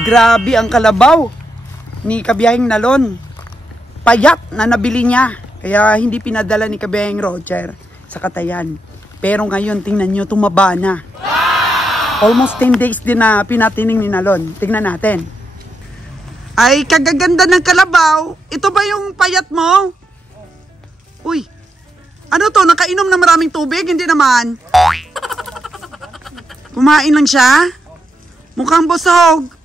Grabe ang kalabaw ni Kabiyahing Nalon. Payat na nabili niya. Kaya hindi pinadala ni Kabiyahing Roger sa Katayan. Pero ngayon, tingnan nyo, tumaba na. Almost 10 days din na pinatining ni Nalon. Tingnan natin. Ay, kagaganda ng kalabaw. Ito ba yung payat mo? Uy, ano to? Nakainom na maraming tubig? Hindi naman. Kumain lang siya? Mukhang busog.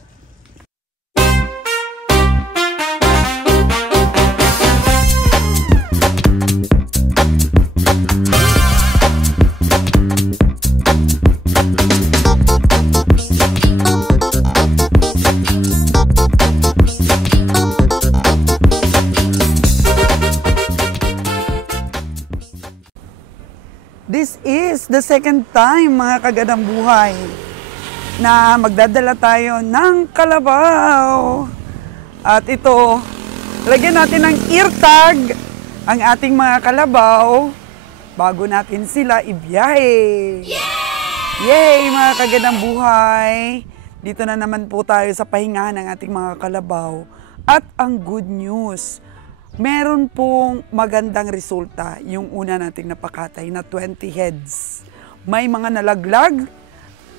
This is the second time, mga kagadang buhay, na magdadala tayo ng kalabaw. At ito, lagyan natin ng ear tag ang ating mga kalabaw bago natin sila ibiyahe. Yay, mga kagadang buhay! Dito na naman po tayo sa pahingahan ng ating mga kalabaw. At ang good news, meron pong magandang resulta yung una nating napakatay na 20 heads. May mga nalaglag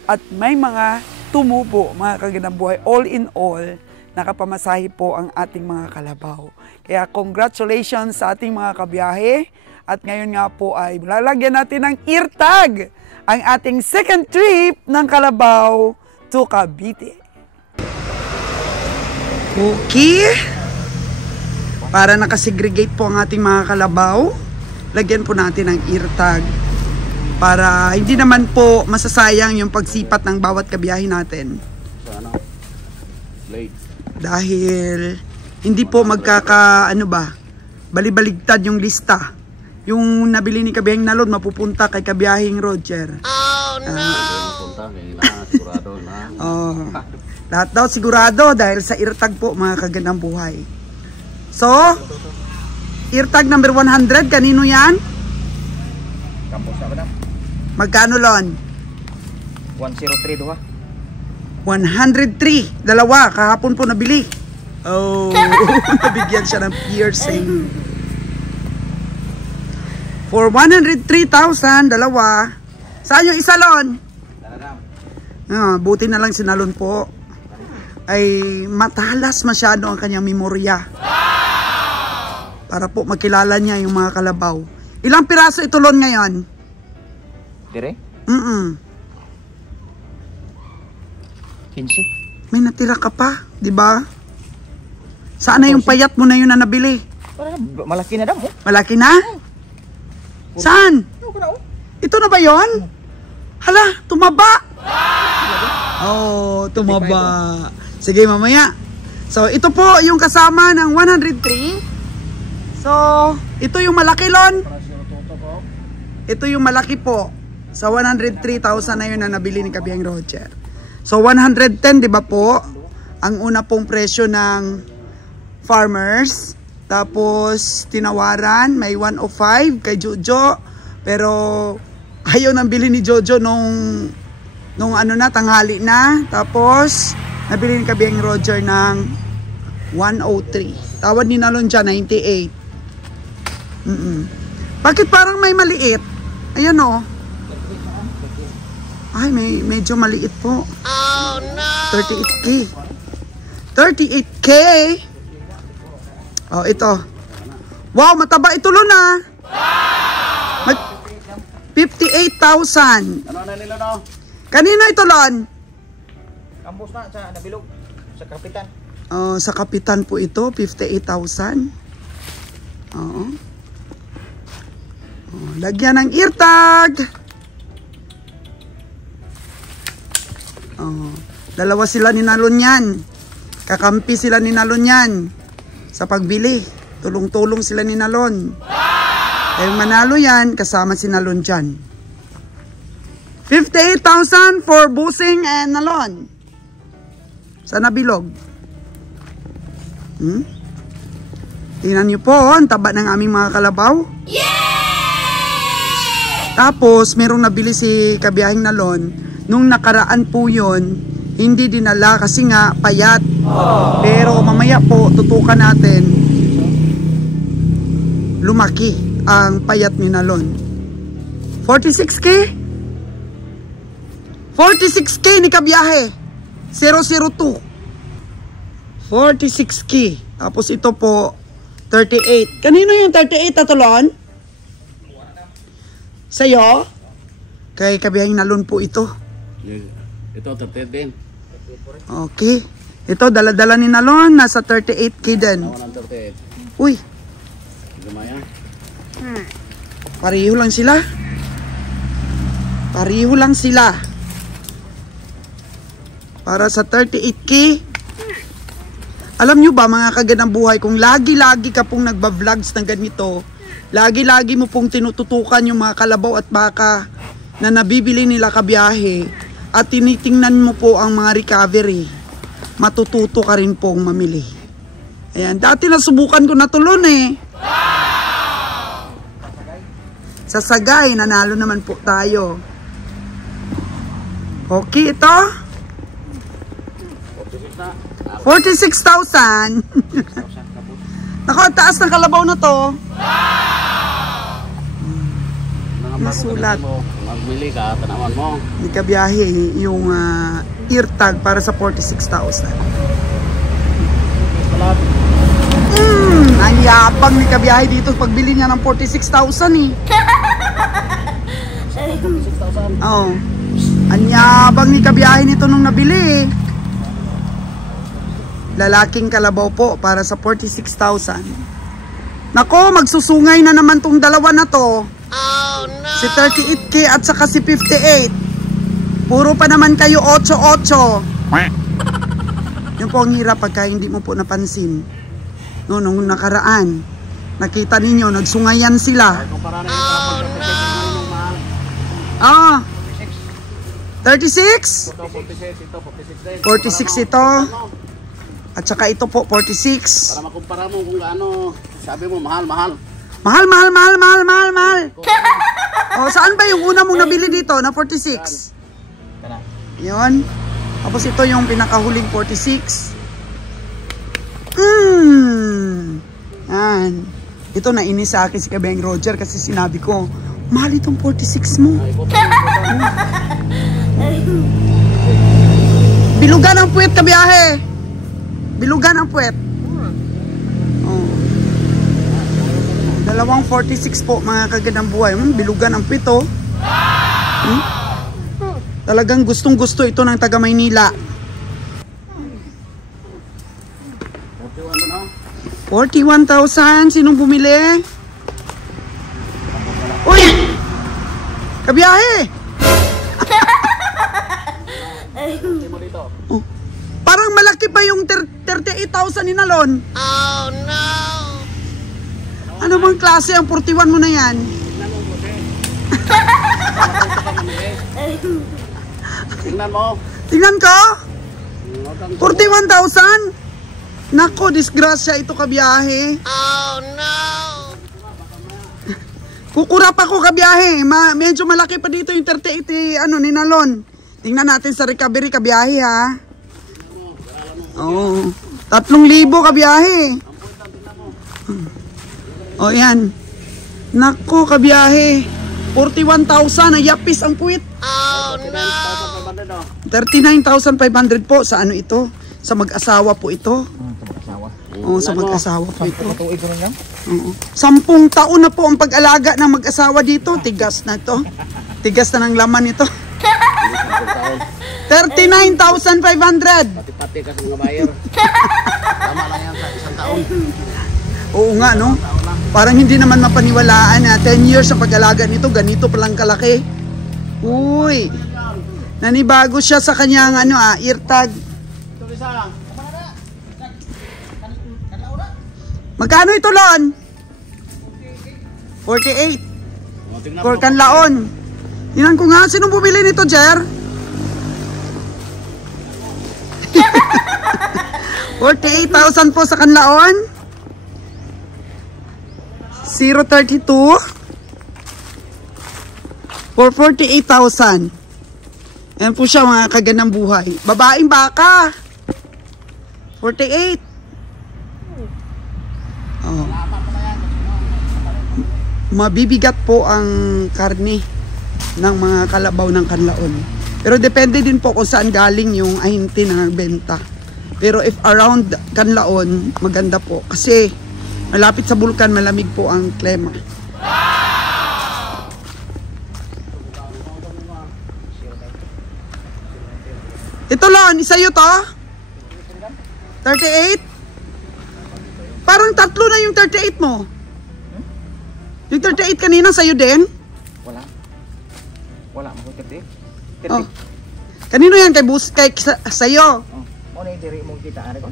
at may mga tumubo, mga kagandabuhay. All in all, nakapamasahe po ang ating mga kalabaw. Kaya congratulations sa ating mga kabiyahe. At ngayon nga po ay lalagyan natin ng ear tag ang ating second trip ng kalabaw to Cavite. Okay. Para nakasegregate po ang ating mga kalabaw, lagyan po natin ng ear tag. Para hindi naman po masasayang yung pagsipat ng bawat kabiyahe natin. Dahil hindi po balibaligtad yung lista. Yung nabili ni Kabiyahing Nalon, mapupunta kay Kabiyahing Roger. Oh no! Lahat daw sigurado dahil sa ear tag po, mga kagandang buhay. So, ear tag number 100, kanino yan? Magkano, Lon? 103 doha. 103, dalawa, kahapon po nabili. Oh, nabigyan siya ng piercing. For 103,000, dalawa. Saan yung isa, Lon? Buti na lang si Nalon po. Ay matalas masyado ang kanyang memorya. Para po makilala niya yung mga kalabaw. Ilang piraso ito, Lon, ngayon? Dire? 15. May natira ka pa, di ba? Saan na yung payat mo na yun na nabili? Malaki na daw. Malaki na? Saan? Ito na ba yon? Hala, tumaba. Oh, tumaba. Sige, mamaya. So, ito po yung kasama ng 103. So, ito yung malaki, Lon. Ito yung malaki po. Sa 103,000 na yun na nabili ni Kabiyahing Roger. So, 110, di ba po? Ang una pong presyo ng farmers. Tapos, tinawaran. May 105 kay Jojo. Pero, ayaw nang bili ni Jojo nung tanghali na. Tapos, nabili ni Kabiyahing Roger ng 103. Tawad ni Nalon dyan, 98. Bakit parang may maliit? Ayan o. Ay, medyo maliit po. Oh no! 38K. 38K! Oh, ito. Wow, mataba ito, Lon, ah. Wow! 58,000. Ano na nila, no? Kanino ito, Lon? Kampus na sa nabilog. Sa kapitan. Oh, sa kapitan po ito, 58,000. Oo. Oh, lagyan ng ear tag. Oh, dalawa sila ni Nalon yan. Kakampi sila ni Nalon yan sa pagbili. Tulong-tulong sila ni Nalon. Ay manalo yan, kasama si Nalon dyan. 58,000 for Busing and Nalon. Sa nabilog. Tingnan niyo po, ang taba ng aming mga kalabaw. Yeah! Tapos, merong nabili si Kabiyahing Nalon. Nung nakaraan po yun, hindi dinala kasi nga payat. Pero mamaya po tutukan natin, lumaki ang payat ni Nalon. 46K? 46K ni kabiyahe. 002. 46K. Tapos ito po 38. Kanino yung 38, Tatulon? Sa'yo? Kay kabiyahing Nalon po ito. Ito 38 din. Okay. Ito, dala-dala ni Nalon. Nasa 38K din. Ako ng 38. Uy, Gumaya. pareho lang sila. Pareho lang sila. Para sa 38K. Alam nyo ba mga kagandang buhay, kung lagi-lagi ka pong nagba-vlogs ng ganito, lagi-lagi mo pong tinututukan yung mga kalabaw at baka na nabibili nila kabiyahe at tinitingnan mo po ang mga recovery, matututo ka rin pong mamili. Ayan, dati nasubukan ko na Tulon eh. Sa Sagay, nanalo naman po tayo. Okay, ito? 46,000. Naku, taas ng kalabaw na to. Nasulat. Magmili ka, tanawan mo. May kabiyahe yung eartag para sa 46,000. Ang yapang ni kabiyahe dito pagbili niya ng 46,000 eh. Oh. Ang yabang ni kabiyahe nito nung nabili eh. Lalaking kalabaw po para sa 46,000. Nako, magsusungay na naman tong dalawa na to. Oh, no. Si 38K at saka si 58. Puro pa naman kayo 8-8. Yun po ang hirap pagka hindi mo po napansin. No, nung nakaraan, nakita ninyo, nagsungayan sila. Oh, no. Ah, 36? 46 ito. At saka ito po, 46. Para makumpara mo kung gaano, sabi mo, mahal. Mahal. O, saan ba yung una mong nabili dito na 46? Yun. Tapos ito yung pinakahuling 46. Yan. Ito nainis sa akin si Kabeng Roger kasi sinabi ko, mahal itong 46 mo. Bilugan ang puwet kabiyahe. Bilugan ang puwet. Oh. Dalawang 46 po mga kagandang buhay. Bilugan ang puwet oh. Talagang gustong gusto ito ng taga Maynila. 41,000. Sinong bumili? Uy! Kabiyahe! Oh. Parang malaki pa yung 38,000 ni Nalon. Oh no! Ano bang klase ang 41 mo na yan? Tingnan mo. Tingnan ko? 41,000? Nako, disgrasya ito kabiyahe. Oh no! Kukurap ako kabiyahe. Medyo malaki pa dito yung 38 ni Nalon. Tingnan natin sa recovery kabiyahe ha. Oh, 3,000 kabiyahe. Oh, yan. Nako, kabiyahe. 41,000. Ayapis ang puwit. Oh, no. 39,500 po. Sa ano ito? Sa mag-asawa po ito. Oh, sa mag-asawa po ito. 10 taon na po ang pag-alaga ng mag-asawa dito. Tigas na ito. Tigas na ng laman ito. 39,500. Pati-pati kasi mga buyer. Tama lang yan sa isang taon. Oo nga, no? Parang hindi naman mapaniwalaan na 10 years sa pag-alaga nito, ganito palang kalaki. Uy! Nanibago siya sa kanyang eartag. Magkano ito, Lon? 48. For kanlaon. Tingnan ko nga, sinong bumili nito, Jer? 48,000 po sa kanlaon. 032 for 48,000. Ayan po siya mga kagandang buhay. Babaeng baka. 48. Oh. Mabibigat po ang karne ng mga kalabaw ng Kanlaon. Pero depende din po kung saan galing yung ahinti na benta. Pero if around Kanlaon, maganda po. Kasi malapit sa bulkan, malamig po ang klima. Ito Lon, isayo to? 38? Parang tatlo na yung 38 mo. Yung 38 kanina, sa'yo din? Wala. Wala mo kiti. Oh. Kanino yan? Kay sa'yo? Oh. Mo ni diri mo kita ari ko.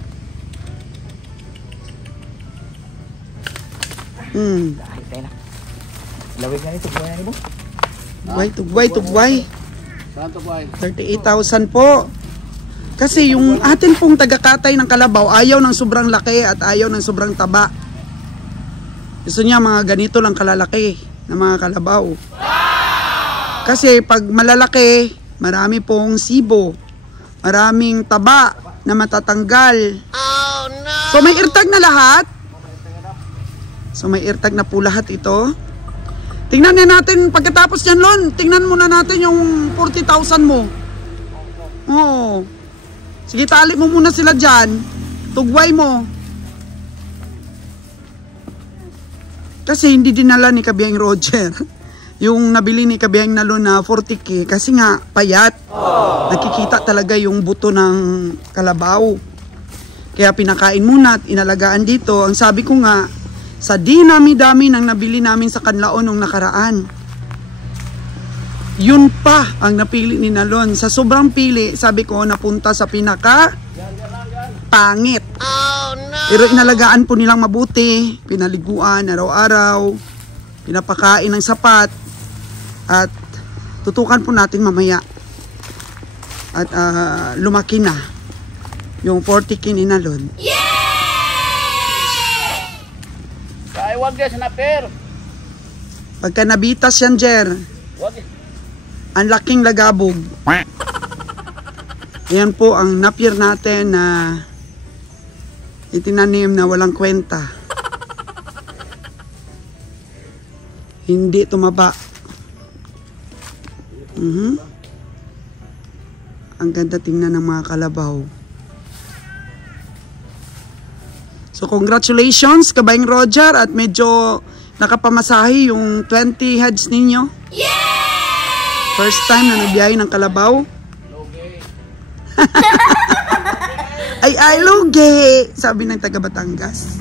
Dahil tayo na. Lawig nga ni tugway ni mo. Tugway. Saan to, boy? 38,000 po. Kasi yung atin pong tagakatay ng kalabaw, ayaw ng sobrang laki at ayaw ng sobrang taba. Gusto niya mga ganito lang kalalaki na mga kalabaw. Kasi pag malalaki, marami pong sibo. Maraming taba na matatanggal. Oh, no! So may irtag na lahat. So may irtag na po lahat ito. Tingnan na natin pagkatapos yan, Lon. Tingnan muna natin yung 40,000 mo. Oo. Sige, tali mo muna sila dyan. Tugway mo. Kasi hindi dinala ni Kabiyang Roger yung nabili ni Kabiyang Nalo na 40K. Kasi nga, payat. Nakikita talaga yung buto ng kalabaw. Kaya pinakain muna at inalagaan dito. Ang sabi ko nga, sa dinami-dami ng nabili namin sa Kanlaon nung nakaraan, yun pa ang napili ni Nalon. Sa sobrang pili, sabi ko, napunta sa pinaka pangit. Oh, no! Pero inalagaan po nilang mabuti, pinaliguan araw-araw, pinapakain ng sapat, at tutukan po natin mamaya. At lumaki na yung 40K ni Nalon. Ay, wag yan, snapper. Pagka nabitas yan, Jer, Wag. ang laking lagabog. Ayan po ang napier natin na itinanim na walang kwenta. Hindi tumaba. Ang ganda tingnan ng mga kalabaw. So congratulations Kabayang Roger, at medyo nakapamasahe yung 20 heads ninyo. First time na nagbiyahe ng kalabaw. Ay, lugi! Sabi ng taga Batangas.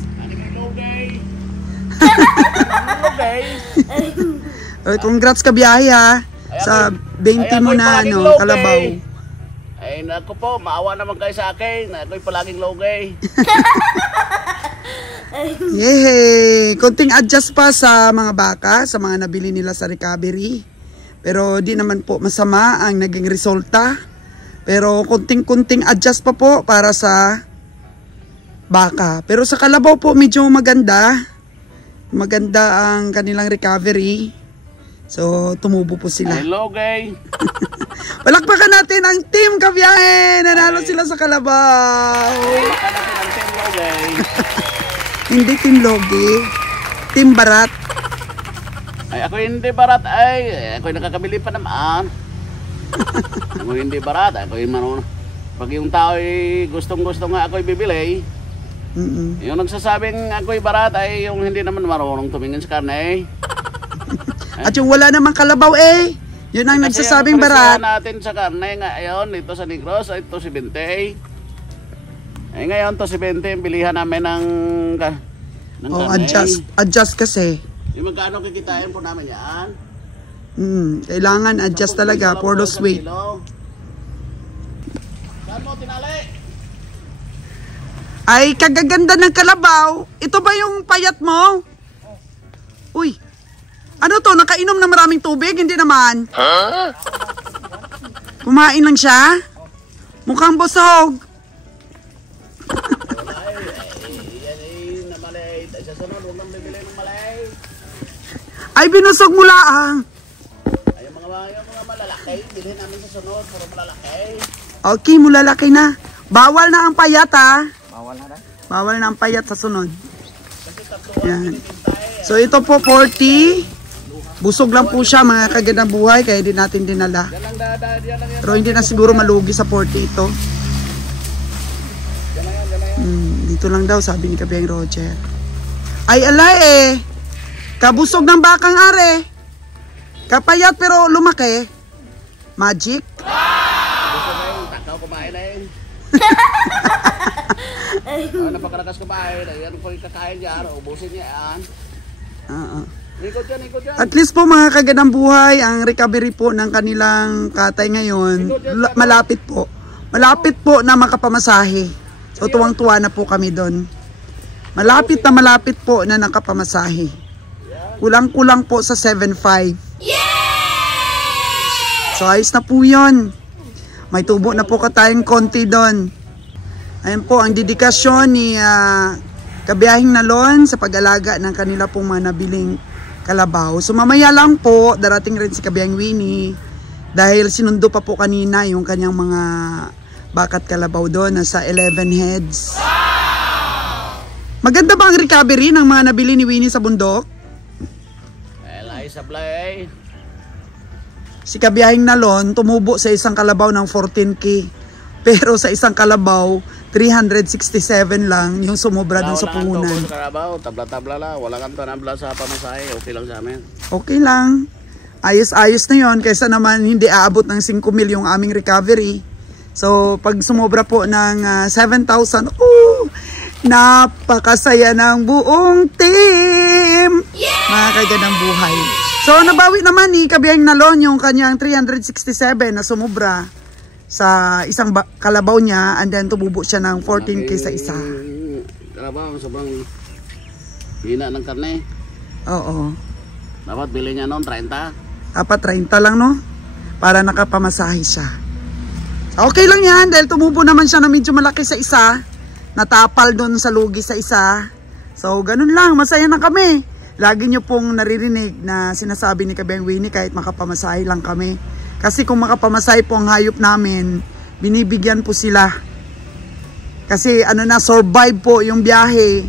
Congrats ka biyahe ha. Sa 20 mo na kalabaw. Ay, naku po, maawa naman kayo sa akin. Ako'y palaging logay. Yehey! Konting adjust pa sa mga baka, sa mga nabili nila sa recovery. Pero di naman po masama ang naging resulta. Pero konting-kunting adjust pa po para sa baka. Pero sa kalabaw po medyo maganda. Maganda ang kanilang recovery. So tumubo po sila. Hello, gay. Palakpakan natin ang Team Kabiyahe. Nanalo sila sa kalabaw. Palakpakan natin ang Team Logay. Hindi Team Logi. Team Barat. Ay, ako hindi barat. Ay, ako'y nakakabili pa naman. Ako hindi barat. Ako'y marunong. Pag yung tao ay gustong-gusto nga ako'y bibili, yung nagsasabing ako'y barat ay yung hindi naman marunong tumingin sa karne. At yung wala namang kalabaw yun ang nagsasabing barat. Kasi natin sa karne ngayon, ito sa Negros, ito si 20. Ay ngayon to si 20, bilihan namin ng karne. Adjust kasi. Yung magkano kikitain po namin yan? Kailangan adjust talaga for those weight. Saan mo tinali? Ay, kagaganda ng kalabaw. Ito ba yung payat mo? Uy. Ano to? Nakainom na maraming tubig? Hindi naman. Kumain lang siya? Mukhang busog. Yan ay namalay. Sa sunod, huwag nang bibili ng malay. Ay, binusog mo laang. Ay, yung mga malay. malalaki. Bilhin namin sa sunod, puro malalaki. Okay, mulalaki na. Bawal na ang payat ha. Bawal na. Bawal na ang payat sa sunod. Kasi tatlo Yan. So ito po 40. Busog lang po siya mga kagandang buhay kaya di natin dinala. yan lang yan lang yan. Pero hindi na siguro malugi sa 40 ito. Yan lang yan. Dito lang daw sabi ni Kabiyang Roger. Ay alay eh. Kabusog ng bakang are. Kapayat pero lumaki. Magic. Gusto na yun, takaw kumain na yun. Napakalakas kumain. Yan po yung kakain niya. Ubusin niya yan. Ikot yan. At least po mga kagandang buhay, ang recovery po ng kanilang katay ngayon, malapit po. Malapit po na makapamasahe. So tuwang-tuwa na po kami doon. Malapit po na nakapamasahe. Kulang-kulang po sa 7.5. So ayos na po yun. May tubo na po katayang konti doon. Ayan po ang dedikasyon ni Kabiyahing Nalon sa pag-alaga ng kanila pong mga nabiling kalabaw. So mamaya lang po, darating rin si Kabiyahing Winnie dahil sinundo pa po kanina yung kanyang mga bakat kalabaw doon, nasa 11 heads. Maganda ba ang recovery ng mga nabili ni Winnie sa bundok? Ay, sablay. Si Kabiyahing Nalon tumubo sa isang kalabaw ng 14K. Pero sa isang kalabaw, 367 lang yung sumobra dun sa puhunan. Wala kang karabaw, tabla-tabla lang. Wala kang tanabla sa pamasahe. Okay lang sa amin. Okay lang. Ayos-ayos na yon kaysa naman hindi aabot ng 5 mil yung aming recovery. So, pag sumobra po ng 7,000, napakasaya ng buong team! Mga kagandang buhay. So, nabawi naman ni Kabiyahing Nalon yung kanyang 367 na sumobra sa isang kalabaw niya and then tumubo siya ng 14K sa isa. Kalabaw, sobrang hina ng karne. Oo. Dapat bili niya noon 30. Dapat 30 lang, no? Para nakapamasahe siya. Okay lang yan dahil tumubo naman siya na medyo malaki sa isa. Natapal doon sa lugi sa isa. So, ganun lang. Masaya na kami. Lagi nyo pong naririnig na sinasabi ni Kabiyahing Winnie kahit makapamasahe lang kami. Kasi kung makapamasahe po ang hayop namin, binibigyan po sila. Kasi ano na, survive po yung biyahe.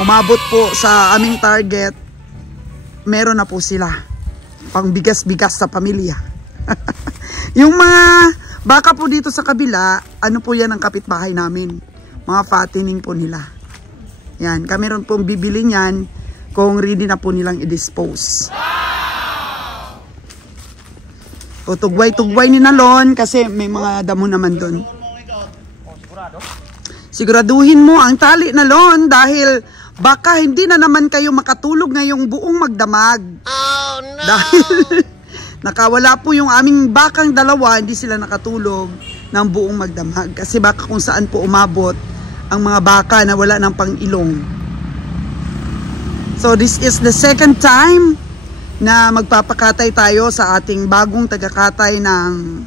Umabot po sa aming target. Meron na po sila. Pang bigas-bigas sa pamilya. Yung mga baka po dito sa kabila, ano po yan ang kapitbahay namin. Mga fattening po nila. Yan, kami rin pong bibili niyan kung ready na po nilang i-dispose. O tugway-tugway ni Nalon kasi may mga damo naman doon. Siguraduhin mo ang tali, Nalon, dahil baka hindi na naman kayo makatulog ngayong buong magdamag. Oh no! Dahil nakawala po yung aming bakang dalawa, hindi sila nakatulog ng buong magdamag. Kasi baka kung saan po umabot ang mga baka na wala ng pang-ilong. So this is the second time na magpapakatay tayo sa ating bagong tagakatay ng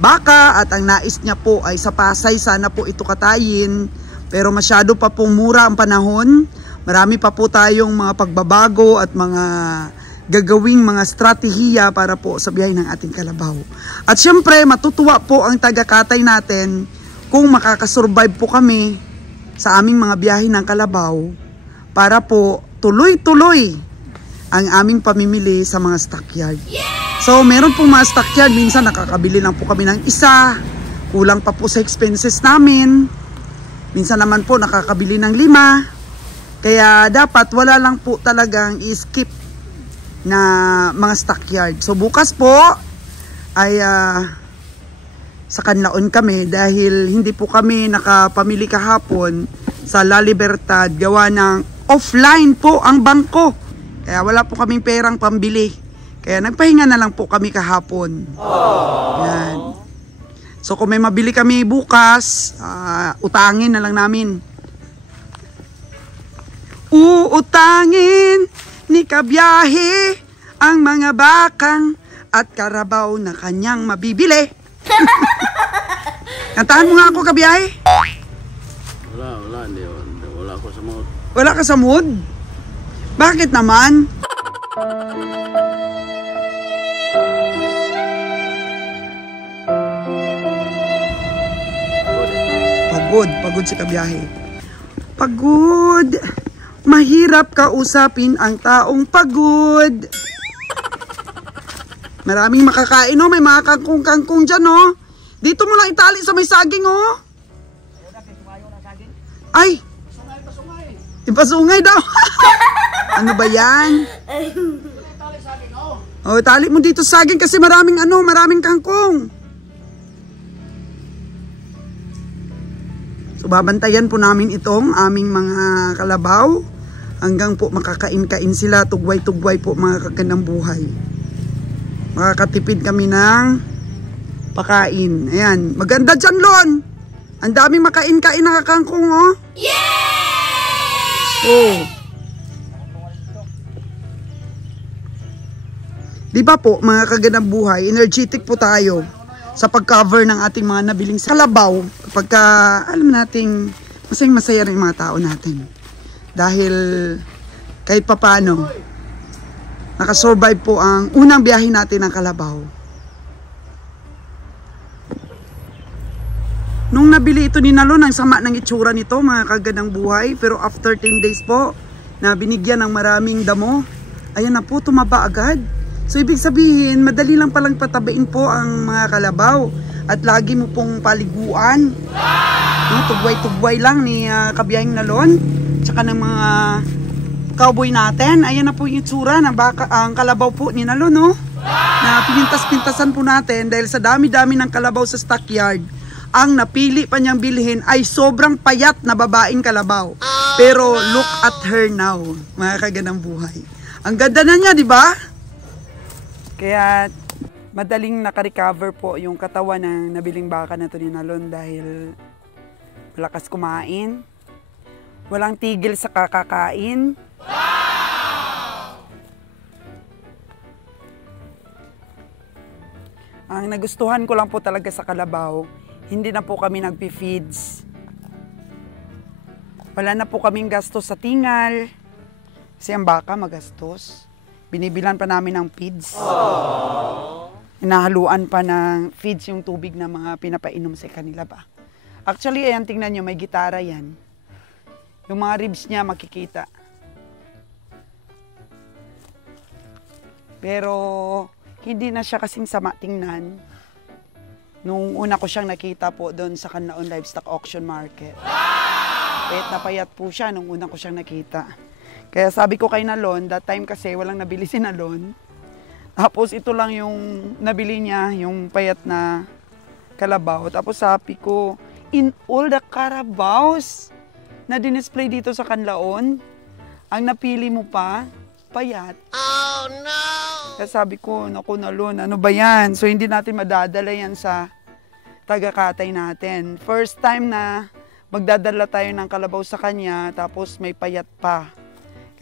baka at ang nais niya po ay sa Pasay sana po ito katayin pero masyado pa pong mura ang panahon. Marami pa po tayong mga pagbabago at mga gagawing mga strategiya para po sa biyahe ng ating kalabaw. At syempre matutuwa po ang tagakatay natin kung makakasurvive po kami sa aming mga biyahe ng kalabaw para po tuloy-tuloy ang aming pamimili sa mga stockyard. So, meron pong mga stockyard. Minsan, nakakabili lang po kami ng isa. Kulang pa po sa expenses namin. Minsan naman po, nakakabili ng 5. Kaya, dapat wala lang po talagang i-skip na mga stockyard. So, bukas po ay sa Canlaon kami dahil hindi po kami nakapamili kahapon sa La Libertad. Gawa ng offline po ang bangko. Kaya wala po kaming perang pambili. Kaya nagpahinga na lang po kami kahapon. Yan. So kung may mabili kami bukas, utangin na lang namin. Uutangin ni Kabiyahe ang mga bakang at karabaw na kanyang mabibili. Kantahan mo nga ako, Kabiyahe. Wala ako sa mood. Wala ka sa mood? Bakit naman? Pagod si kabiyahe. Pagod. Mahirap kausapin ang taong pagod. Maraming makakain, oh. May mga kangkong-kangkong dyan, oh. Dito mo lang itali sa may saging, oh. Ay! Ipasungay daw. Ano ba yan? Oh, tali mo dito sa saging kasi maraming kangkong. So, babantayan po namin itong aming mga kalabaw hanggang po makakain-kain sila, tugway-tugway po mga kagandang buhay. Makakatipid kami ng pakain. Ayan, maganda dyan, Lon. Ang daming makain-kain na kangkong, oh. Yay! Oh. Di ba po, mga kagandang buhay, energetic po tayo sa pag-cover ng ating mga nabiling kalabaw kapag alam nating masayang-masaya rin yung mga tao natin. Dahil kahit papano, nakasurvive po ang unang biyahe natin ng kalabaw. Nung nabili ito ni Nalon, ang sama ng itsura nito, mga kagandang buhay. Pero after 10 days po, na binigyan ng maraming damo, ayan na po, tumaba agad. So, ibig sabihin, madali lang palang patabain po ang mga kalabaw. At lagi mo pong paliguan. Tugway-tugway lang ni kabiyahing Nalon. Tsaka ng mga cowboy natin. Ayan na po yung itsura ng ang kalabaw po ni Nalon, no? Na pinintas-pintasan po natin dahil sa dami-dami ng kalabaw sa stockyard. Ang napili pa niyang bilhin ay sobrang payat na babaeng kalabaw. Pero look at her now, mga kagandang buhay. Ang ganda na niya, di ba? Kaya madaling nakarecover po yung katawan ng nabiling baka na ito ni Nalon dahil malakas kumain. Walang tigil sa kakakain. Ang nagustuhan ko lang po talaga sa kalabaw, hindi na po kami nagpi-feeds. Wala na po kaming gastos sa tingal. Kasi ang baka magastos. Binibilan pa namin ng feeds. Inahaluan pa ng feeds yung tubig na mga pinapainom sa kanila ba. Actually, ayan, tingnan nyo, may gitara yan. Yung mga ribs niya makikita. Pero hindi na siya kasing sama tingnan. Nung una ko siyang nakita po doon sa Canlaon Livestock Auction Market. Payat na payat po siya nung una ko siyang nakita. Kaya sabi ko kay Nalon, that time kasi walang nabili si Nalon. Tapos ito lang yung nabili niya, yung payat na kalabaw. Tapos sabi ko, in all the carabaos na dinisplay dito sa Canlaon, ang napili mo pa, payat. Oh no! Kaya sabi ko, naku Nalon, ano ba yan? So hindi natin madadala yan sa taga-katay natin. First time na magdadala tayo ng kalabaw sa kanya, tapos may payat pa.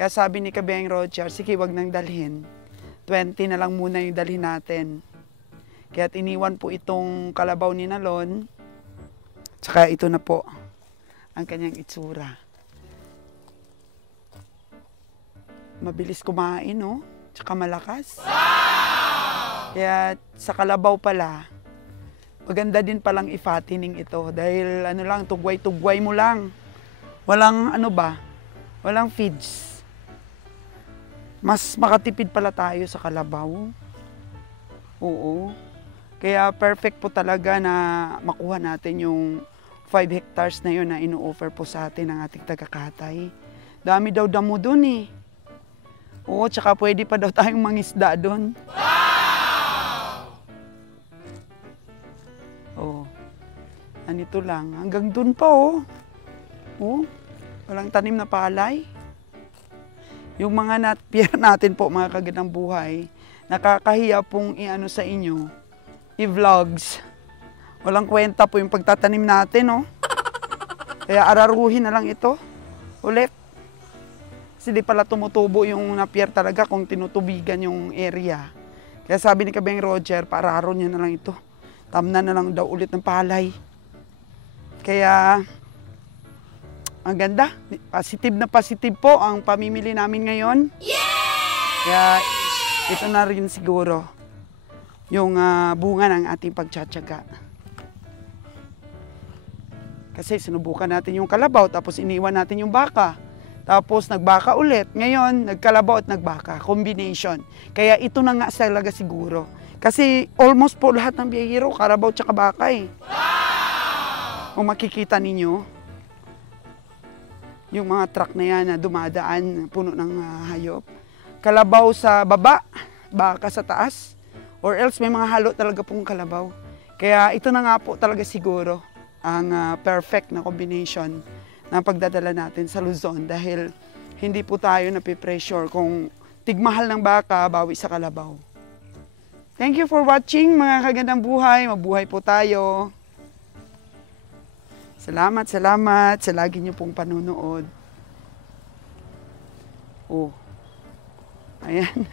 Kaya sabi ni Kabeng Roger, sige, wag nang dalhin. 20 na lang muna yung dalhin natin. Kaya iniwan po itong kalabaw ni Nalon. Tsaka ito na po ang kanyang itsura. Mabilis kumain, no? Tsaka malakas. Wow! Kaya sa kalabaw pala, maganda din palang i-fattening ito. Dahil ano lang, tugway-tugway mo lang. Walang ano ba? Walang feeds. Mas makatipid pala tayo sa kalabaw. Oo. Kaya perfect po talaga na makuha natin yung 5 hectares na yun na ino-offer po sa atin ng ating taga-katay. Dami daw damo dun eh. Oo, tsaka pwede pa daw tayong mangisda dun. Oo. Anito lang. Hanggang dun pa oh. Oo. Walang tanim na palay. Yung mga natpier natin po, mga kagandang buhay, nakakahiya pong i-ano sa inyo, i-vlogs. Walang kwenta po yung pagtatanim natin, no? Kaya araruhin na lang ito, ulit. Kasi di pala tumutubo yung napier talaga kung tinutubigan yung area. Kaya sabi ni Kabeng Roger, paararon niya na lang ito. Tamnan na lang daw ulit ng palay. Kaya ang ganda, positive na positive po ang pamimili namin ngayon. Yay! Kaya ito na rin siguro yung bunga ng ating pagtsatsaga. Kasi sinubukan natin yung kalabaw, tapos iniwan natin yung baka. Tapos nagbaka ulit. Ngayon, nagkalabaw at nagbaka. Combination. Kaya ito na nga talaga siguro. Kasi almost po lahat ng biyahero, kalabaw tsaka baka eh. Kung makikita ninyo, yung mga truck na yan na dumadaan, puno ng hayop. Kalabaw sa baba, baka sa taas, or else may mga halo talaga pong kalabaw. Kaya ito na nga po talaga siguro ang perfect na combination na pagdadala natin sa Luzon dahil hindi po tayo napipressure kung tigmahal ng baka, bawi sa kalabaw. Thank you for watching mga kagandang buhay. Mabuhay po tayo. Salamat sa lagi niyo pong panunood. Oh. Ayan.